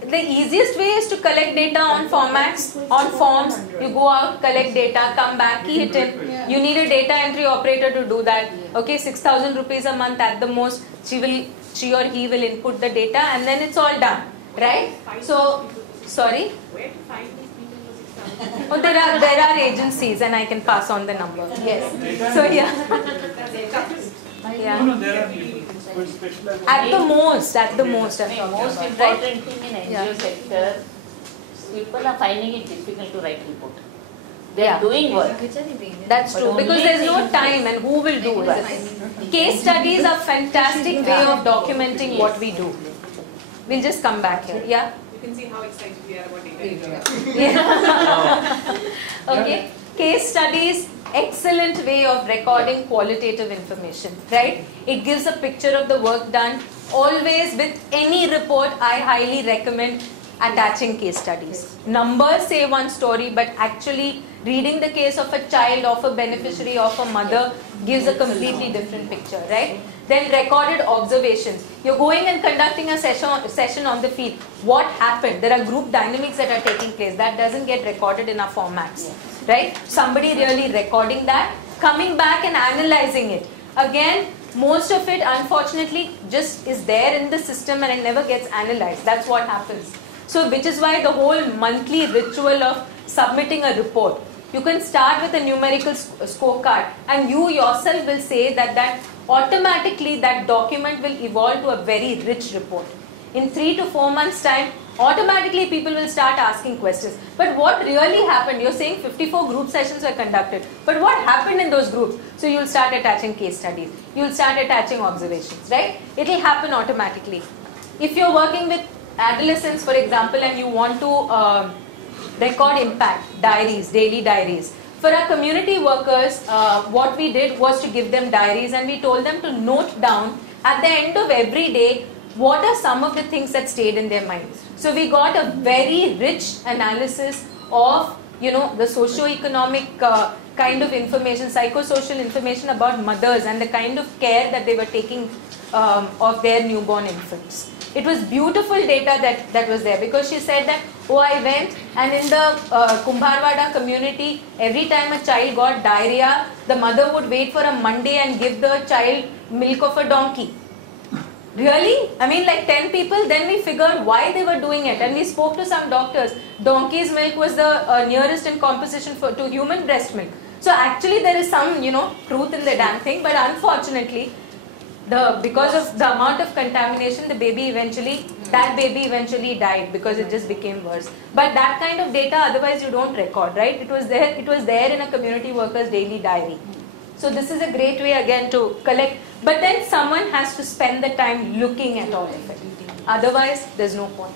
the easiest way is to collect data on formats, on forms. You go out, collect data, come back, key it in. You need a data entry operator to do that. Okay, 6,000 rupees a month at the most. She or he will input the data, and then it's all done, right? So, sorry. Where to find these people for 6,000? Oh, there are agencies, and I can pass on the number. Yes. So yeah. Yeah. No, there are people who specialize. At the most. The most important thing in NGO sector, people are finding it difficult to write report. They are doing work. That's true, because there's no time, and who will do it? Case studies are fantastic way of documenting what we do. We'll just come back here. Yeah? You can see how excited we are about data. Yeah. Okay. Case studies, excellent way of recording qualitative information, right? It gives a picture of the work done. Always with any report, I highly recommend attaching case studies. Numbers say one story, but actually reading the case of a child, of a beneficiary, of a mother gives a completely different picture, right? Then recorded observations. You're going and conducting a session on the field. What happened? There are group dynamics that are taking place. That doesn't get recorded in our formats, right? Somebody really recording that, coming back and analyzing it. Again, most of it unfortunately just is there in the system and it never gets analyzed. That's what happens. So which is why the whole monthly ritual of submitting a report. You can start with a numerical scorecard, and you yourself will say that automatically that document will evolve to a very rich report. In 3 to 4 months time, automatically people will start asking questions. But what really happened? You're saying 54 group sessions were conducted. But what happened in those groups? So you'll start attaching case studies. You'll start attaching observations, right? It'll happen automatically. If you're working with adolescents, for example, and you want to record impact, diaries, daily diaries. For our community workers, what we did was to give them diaries, and we told them to note down at the end of every day what are some of the things that stayed in their mind. So we got a very rich analysis of, the socio-economic kind of information, psychosocial information about mothers and the kind of care that they were taking of their newborn infants. It was beautiful data that was there, because she said that, I went and in the Kumbharwada community, every time a child got diarrhea, the mother would wait for a Monday and give the child milk of a donkey. Really? I mean, like 10 people, then we figured why they were doing it, and we spoke to some doctors. Donkey's milk was the nearest in composition to human breast milk. So actually there is some, truth in the damn thing, but unfortunately, because of the amount of contamination, that baby eventually died because it just became worse. But that kind of data, otherwise you don't record, right? It was there in a community worker's daily diary. So this is a great way again to collect. But then someone has to spend the time looking at all of it. Otherwise, there's no point.